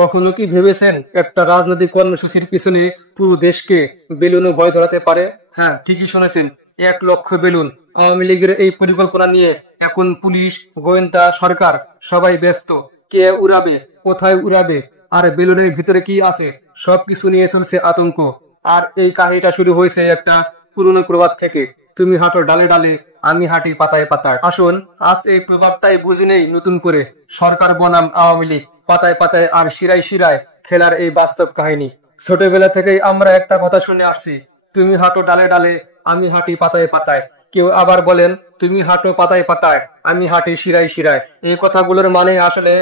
কখনো কি ভেবেছেন একটা রাজনৈতিক কর্মসূচির পিছনে পুরো দেশকে বেলুনে ভয় ধরাতে পারে? হ্যাঁ, ঠিকই শুনেছেন, 1 লক্ষ বেলুন। আওয়ামী লীগের এই পরিকল্পনা নিয়ে এখন পুলিশ, গোয়েন্দা, সরকার সবাই ব্যস্ত। কে উড়াবে, কোথায় উড়াবে, আর বেলুনের ভিতরে কি আছে, সবকিছু নিয়ে চলছে আতঙ্ক। আর এই কাহিনীটা শুরু হয়েছে একটা পুরনো প্রবাদ থেকে, তুমি হাঁটো ডালে ডালে, আমি হাঁটি পাতায় পাতায়। আসুন আজ এই প্রভাবটাই বুঝে নেই নতুন করে। সরকার বনাম আওয়ামী লীগ, পাতায় পাতায় আর শিরায় শিরায় খেলার এই বাস্তব কাহিনী। ছোটবেলা থেকেই আমরা একটা কথা শুনে আসছি, তুমি হাঁটো ডালে ডালে, আমি হাঁটি পাতায় পাতায়। কেউ আবার বলেন, তুমি হাঁটো পাতায় পাতায়, আমি হাঁটি শিরায় শিরায়। এই কথাগুলোর মানে আসলে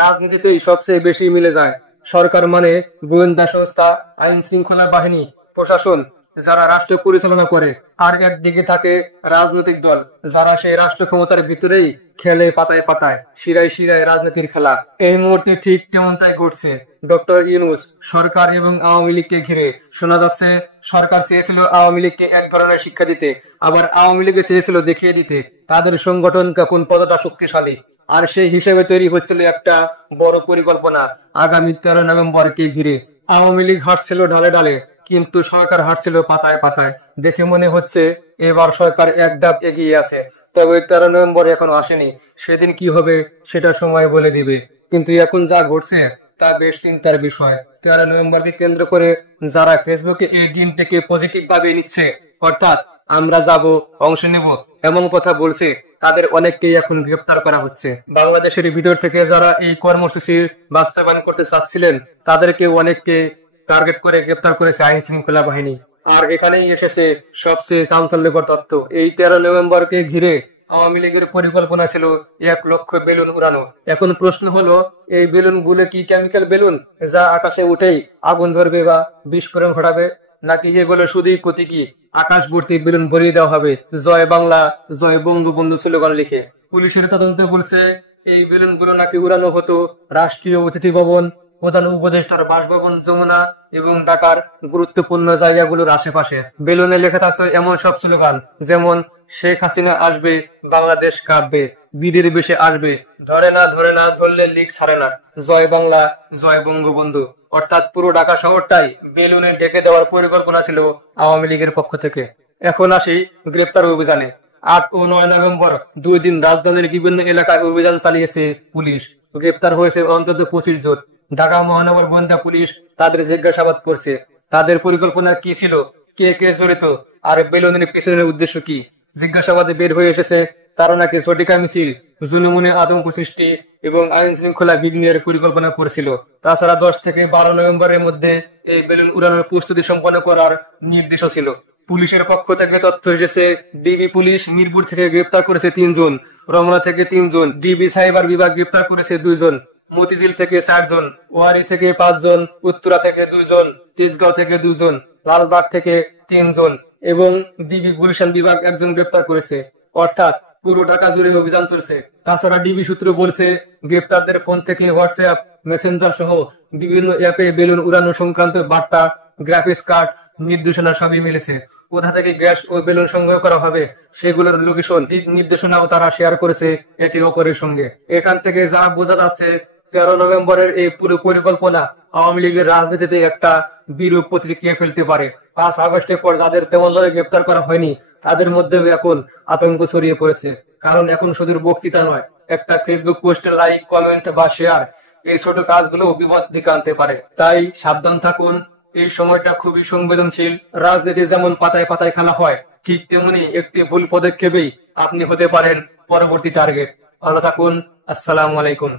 রাজনীতিতেই সবচেয়ে বেশি মিলে যায়। সরকার মানে গোয়েন্দা সংস্থা, আইন শৃঙ্খলা বাহিনী, প্রশাসন, যারা রাষ্ট্র পরিচালনা করে। আর একদিকে থাকে রাজনৈতিক দল, যারা সেই রাষ্ট্র ক্ষমতার ভিতরেই খেলে পাতায় পাতায়, শিরায় শিরায় রাজনীতির খেলা। এই মুহূর্তে ঠিক তেমনটাই ঘটছে। ডক্টর ইউনূস সরকার এবং আওয়ামী লীগকে ঘিরে শোনা যাচ্ছে, সরকার চেয়েছিল আওয়ামী লীগকে এক ধরনের শিক্ষা দিতে, আবার আওয়ামী লীগে চেয়েছিল দেখিয়ে দিতে তাদের সংগঠন কখন কতটা শক্তিশালী। আর সেই হিসেবে তৈরি হচ্ছিল একটা বড় পরিকল্পনা আগামী 13 নভেম্বরকে ঘিরে। আওয়ামী লীগ হাঁটছিল ঢালে ঢালে, কিন্তু সরকার হাঁটছিল পাতায় পাতায়। দেখে মনে হচ্ছে এবার সরকার এক ধাপ এগিয়ে আছে। তবে 13 নভেম্বর এখনো আসেনি, সেদিন কি হবে সেটা সময় বলে দিবে। কিন্তু এখন যা ঘটছে তা বেশ চিন্তার বিষয়। 13 নভেম্বরকে কেন্দ্র করে যারা ফেসবুকে এই দিনটাকে পজিটিভ ভাবে নিচ্ছে, অর্থাৎ আমরা যাব, অংশ নেব, এমন কথা বলছে, তাদের অনেককেই এখন গ্রেপ্তার করা হচ্ছে। বাংলাদেশের ভিতর থেকে যারা এই কর্মসূচি বাস্তবায়ন করতে চাচ্ছিলেন, তাদেরকে অনেককে টার্গেট করে গ্রেপ্তার করেছে আইন শৃঙ্খলা বাহিনী। আর এখানেই এসেছে সবচেয়ে চাঞ্চল্যকর তথ্য। এই 13 নভেম্বরকে ঘিরে আওয়ামী লীগের পরিকল্পনা ছিল 1 লক্ষ বেলুন উড়ানো। এখন প্রশ্ন হলো, এই বেলুন গুলো কি কেমিক্যাল বেলুন, যা আকাশে উঠেই আগুন ধরবে বা বিস্ফোরণ ঘটাবে, নাকি এগুলো শুধুই প্রতীকী, আকাশ ভর্তি বেলুন ভরিয়ে দেওয়া হবে জয় বাংলা, জয় বঙ্গবন্ধু স্লোগান লিখে? পুলিশের তদন্ত বলছে এই বেলুন গুলো নাকি উড়ানো হতো রাষ্ট্রীয় অতিথি ভবন, প্রধান উপদেষ্টার বাসভবন যমুনা এবং ঢাকার গুরুত্বপূর্ণ জায়গাগুলোর আশেপাশে। বেলুনে লেখা থাকতো এমন সব স্লোগান, যেমন শেখ হাসিনা আসবে, বাংলাদেশ কাঁপবে, বিদের বেশে আসবে, ধরে না ধরে না, ধরলে লীগ ছাড়ে না, জয় বাংলা, জয় বঙ্গবন্ধু। অর্থাৎ পুরো ঢাকা শহরটাই বেলুনে ঢেকে দেওয়ার পরিকল্পনা ছিল আওয়ামী লীগের পক্ষ থেকে। এখন আসি গ্রেপ্তার অভিযানে। 8 ও 9 নভেম্বর 2 দিন রাজধানীর বিভিন্ন এলাকায় অভিযান চালিয়েছে পুলিশ। গ্রেপ্তার হয়েছে অন্তত 25 জন। ঢাকা মহানগর গোয়েন্দা পুলিশ তাদের জিজ্ঞাসাবাদ করছে, তাদের পরিকল্পনা কি ছিল, কে কে জড়িত, আর বেলুনের পিছনের উদ্দেশ্য কি। জিজ্ঞাসাবাদে বের হয়ে এসেছে তারা নাকি ঝটিকা মিছিল, জনমনে আতঙ্ক সৃষ্টি এবং আইন শৃঙ্খলা বিঘ্নের পরিকল্পনা করেছিল। তাছাড়া 10 থেকে 12 নভেম্বরের মধ্যে এই বেলুন উড়ানোর প্রস্তুতি সম্পন্ন করার নির্দেশও ছিল। পুলিশের পক্ষ থেকে তথ্য এসেছে, ডিবি পুলিশ মিরপুর থেকে গ্রেপ্তার করেছে 3 জন, রমনা থেকে 3 জন, ডিবি সাইবার বিভাগ গ্রেপ্তার করেছে 2 জন, মতিঝিল থেকে 4 জন, ওয়ারি থেকে 5 জন, উত্তরা থেকে 2 জন, তেজগাঁও থেকে 2 জন, লালবাগ থেকে 3 জন এবং ডিবি গুলশান বিভাগ 1 জন গ্রেপ্তার করেছে। অর্থাৎ পুরো ঢাকা জুড়ে অভিযান চলছে। তাছাড়া ডিবি সূত্র বলছে, গ্রেপ্তারদের ফোন থেকে হোয়াটসঅ্যাপ, মেসেঞ্জার সহ বিভিন্ন অ্যাপে বেলুন উড়ানো সংক্রান্ত বার্তা, গ্রাফিক্স কার্ড, নির্দেশনা সবই মিলেছে। কোথা থেকে গ্যাস ও বেলুন সংগ্রহ করা হবে সেগুলোর লোকেশন, দিক নির্দেশনাও তারা শেয়ার করেছে একে অপরের সঙ্গে। এখান থেকে যা বোঝা যাচ্ছে, 13 নভেম্বরের এই পুরো পরিকল্পনা আওয়ামী লীগের রাজনীতিতে একটা বিরূপ প্রতিক্রিয়া ফেলতে পারে। 5 আগস্টের পর যাদের তেমন ভাবে গ্রেপ্তার করা হয়নি, তাদের মধ্যেও এখন আতঙ্ক ছড়িয়ে পড়েছে। কারণ এখন শুধু বক্তৃতা নয়, একটা ফেসবুক পোস্টে লাইক, কমেন্ট বা শেয়ার, এই ছোট কাজগুলো বিপদ ডেকে আনতে পারে। তাই সাবধান থাকুন। এই সময়টা খুবই সংবেদনশীল। রাজনীতি যেমন পাতায় পাতায় খেলা হয়, ঠিক তেমনি একটি ভুল পদক্ষেপেই আপনি হতে পারেন পরবর্তী টার্গেট। ভালো থাকুন। আসসালামু আলাইকুম।